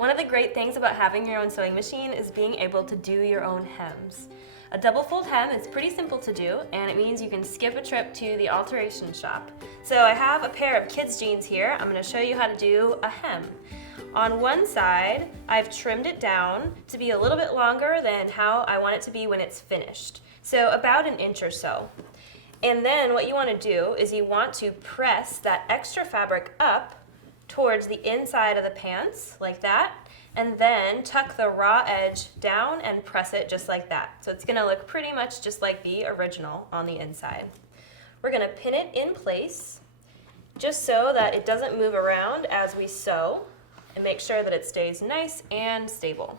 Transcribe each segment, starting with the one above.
One of the great things about having your own sewing machine is being able to do your own hems. A double fold hem is pretty simple to do, and it means you can skip a trip to the alteration shop. So I have a pair of kids' jeans here. I'm going to show you how to do a hem. On one side, I've trimmed it down to be a little bit longer than how I want it to be when it's finished. So about an inch or so. And then what you want to do is you want to press that extra fabric up towards the inside of the pants, like that, and then tuck the raw edge down and press it just like that. So it's going to look pretty much just like the original on the inside. We're going to pin it in place just so that it doesn't move around as we sew, and make sure that it stays nice and stable.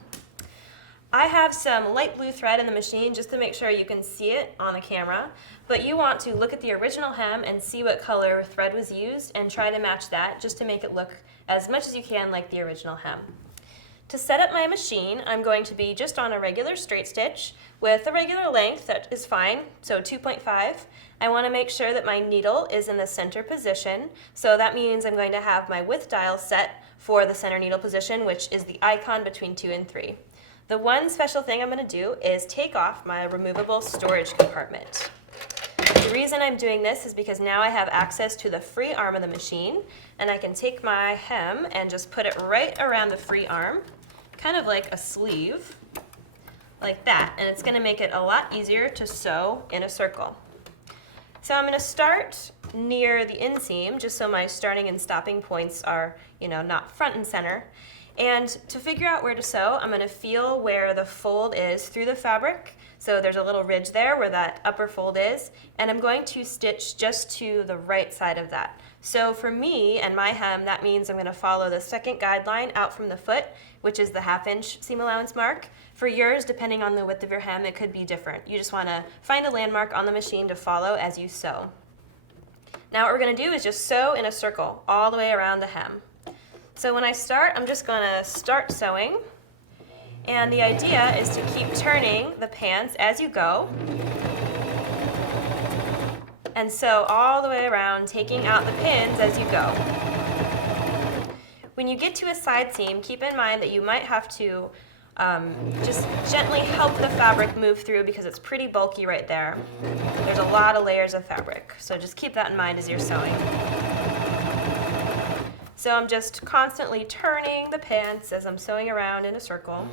I have some light blue thread in the machine just to make sure you can see it on the camera, but you want to look at the original hem and see what color thread was used and try to match that just to make it look as much as you can like the original hem. To set up my machine, I'm going to be just on a regular straight stitch with a regular length that is fine, so 2.5. I want to make sure that my needle is in the center position, so that means I'm going to have my width dial set for the center needle position, which is the icon between 2 and 3. The one special thing I'm going to do is take off my removable storage compartment. The reason I'm doing this is because now I have access to the free arm of the machine, and I can take my hem and just put it right around the free arm, kind of like a sleeve, like that, and it's going to make it a lot easier to sew in a circle. So I'm going to start near the inseam, just so my starting and stopping points are, not front and center. And to figure out where to sew, I'm going to feel where the fold is through the fabric. So there's a little ridge there where that upper fold is, and I'm going to stitch just to the right side of that. So for me and my hem, that means I'm going to follow the second guideline out from the foot, which is the 1/2 inch seam allowance mark. For yours, depending on the width of your hem, it could be different. You just want to find a landmark on the machine to follow as you sew. Now what we're going to do is just sew in a circle all the way around the hem. So when I start, I'm just going to start sewing, and the idea is to keep turning the pants as you go, and sew all the way around, taking out the pins as you go. When you get to a side seam, keep in mind that you might have to just gently help the fabric move through because it's pretty bulky right there. There's a lot of layers of fabric, so just keep that in mind as you're sewing. So I'm just constantly turning the pants as I'm sewing around in a circle.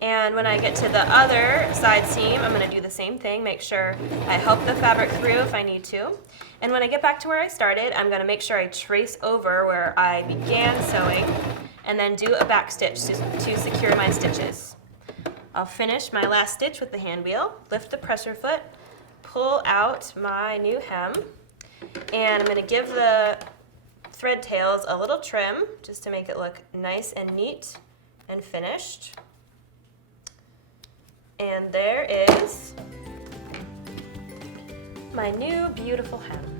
And when I get to the other side seam, I'm going to do the same thing, make sure I help the fabric through if I need to. And when I get back to where I started, I'm going to make sure I trace over where I began sewing and then do a back stitch to secure my stitches. I'll finish my last stitch with the hand wheel, lift the presser foot, pull out my new hem, and I'm going to give the thread tails a little trim just to make it look nice and neat and finished. And there is my new beautiful hem.